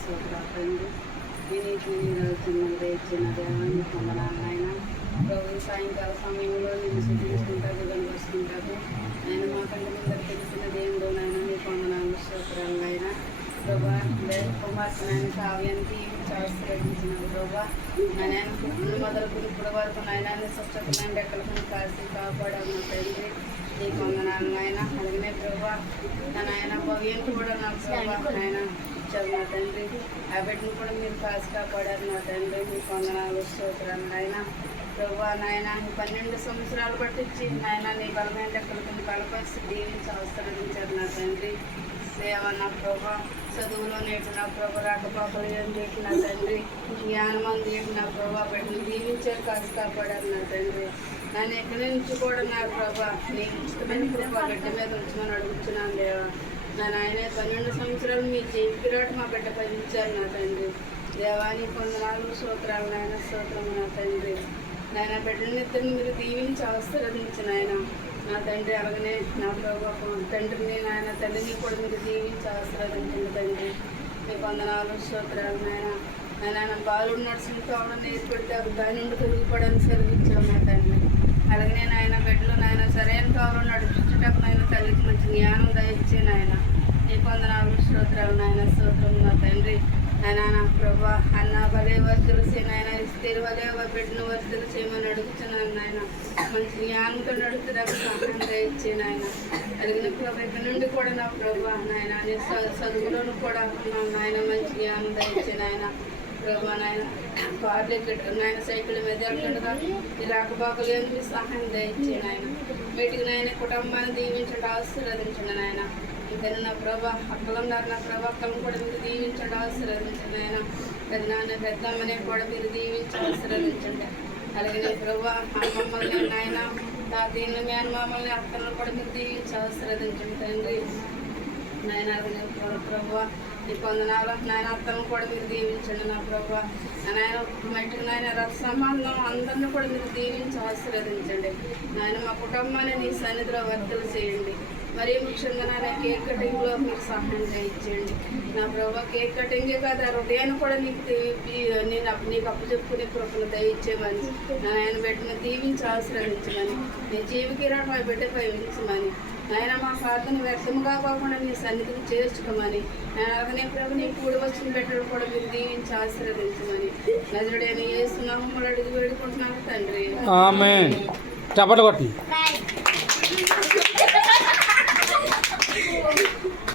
స్తోత్రాలు తండ్రి. వినీతిని నిరోధంగా ఇచ్చిన దేవాన్ని పొందనాలు నాయన. ప్రభు సాయంకాల సమయంలో నేను శుద్ధించుకుంటాకు కనపరుచుకుంటాకు ఆయన మాకంటే ముందర తెలిసిన దేవుడు నాయన నీ పొందనాలు స్తోత్రాలు నాయన. ప్రభా కుమార్తె నాయన కావ్యానికి ఆశీర్వదించినారు ప్రభా. నాయన పుట్టిన మొదలుకుని ఇప్పటి వరకు నాయనాన్ని స్వచ్ఛతమైన ఎక్కడికి కాసి కాపాడాను తండ్రి. నీ పొందనాలు నాయన. అలాగనే ప్రభా నా నాయన భవ్యానికి కూడా నా ప్రభా నాయన ఇచ్చారు నా తండ్రి. ఆ బిడ్డను కూడా మీరు కాసి కాపాడారు నా తండ్రి. నీ పొందనాలు స్తోత్రాలు నాయన. ప్రభా నాయన 12 సంవత్సరాలు పట్టించి నాయన నీ బలమైన ఎక్కడికి బలపరిచి దీవించి ఆశీర్వదించారు నా తండ్రి. సేవ నా ప్రభా చదువులో నేటి నా ప్రభా రాకపోకలు నేటి నా తండ్రి. జ్ఞానమంది నేటి నా ప్రభా బిడ్డను దీవించారు కాసి కాపాడారు నా తండ్రి. నన్ను ఎక్కడి నుంచి కూడా నా ప్రభా నీకు ఇష్టమైన ప్రభా బిడ్డ మీద ఉంచమని అడుగుతున్నాను దేవా. నా నాయన 12 సంవత్సరాలు మీ జీవికిరాట మా బిడ్డ పదించారు నా తండ్రి. దేవాని పొందనాలు స్తోత్రాలు నాయన. స్తోత్రము నా తండ్రి. నాయన బిడ్డనిద్దరిని మీరు దీవించి ఆశీర్వదించిన ఆయన నా తండ్రి. అలాగనే నా ప్రభా తండ్రిని నాయన తల్లిని కూడా మీరు దీవించి ఆశీర్వదించండి తండ్రి. మీ పొందనాలు స్తోత్రాలు నాయన. నాయన బాలు నడుచుకుంటూ అవడం నేర్పెడితే దాని నుండి తొలగిపోవడానికి సెలవిచ్చాము నా తండ్రి. అలాగనే నాయన బిడ్డలు నాయన సరైన కావాలని నడిపించటకు నాయన తల్లికి మంచి జ్ఞానం దయచ్చే నాయన. నీ పొందనాలు స్తోత్రాలు నాయన. స్తోత్రం నా తండ్రి. నాయన నా ప్రభా అన్న వలే వర్ధలు నాయన ఇస్తారు వలే బిడ్డను వర్ధలు చేయమని అడుగుతున్నాను నాయన. మంచి జ్ఞానంతో నడుపుతాకు సహాయం దయచ్చే నాయన. అడిగిన ప్రభా ఇక్కడ నుండి కూడా నా ప్రభా నాయన నీ చదువులను కూడా నాయన మంచి జ్ఞానం దయచ్చే నాయన. ప్రభా నాయన కార్లు నాయన సైకిల్ మీద వెళ్తుండగా ఈ రాకపోకలేని సహాయం దయచ్చే నాయన. వీటికి నాయన కుటుంబాన్ని దీవించడం ఆశీర్వదించండి నాయన. ఇంకా నా ప్రభా అక్కలు ఉన్నారు నా ప్రభా అక్కలను కూడా మీరు దీవించండి ఆశీర్వదించండి ఆయన. పెద్దనాన్న పెద్దమ్మని కూడా మీరు దీవించి ఆశీర్వదించండి. అలాగే ప్రభా అమ్మమ్మల్ని నాయన తాతయ్యని మేనమామల్ని అక్కలను కూడా మీరు దీవించి ఆశీర్వదించండి తండ్రి నాయన. అలాగే ప్రభా నీ పొందనాలు నాయన అత్తలను కూడా మీరు దీవించండి నా ప్రభా. నాయన మట్టికి నాయన రథ సంబంధం అందరినీ కూడా మీరు దీవించి ఆశీర్వదించండి నాయన. మా కుటుంబాన్ని నీ సన్నిధిలో వర్తలు చేయండి. మరీ ముఖ్యంగా నాయన కేక్ కటింగ్లో మీరు సహాయం చేయించండి నా ప్రభా. కేక్ కటింగే కాదు హృదయాన్ని కూడా నీకు అప్పు చెప్పుకునే కృపను దయచేయమని నాయన బిడ్డను దీవించి ఆశీర్వదించమని నీ జీవికిరాడు మా బిడ్డపై ఉంచమని నాయన. మా ప్రార్థన వ్యర్థముగా కాకుండా నీ సన్నిధికి చేర్చుకోమని అలాగనే ప్రభు నీ కూడి వచ్చిన బిడ్డలు కూడా మీరు దీవించి ఆశీర్వదించమని నజరుడైన యేసు నామములో అడిగి వేడుకుంటున్నాను తండ్రి. ఆమేన్. చప్పట్లు కొట్టండి.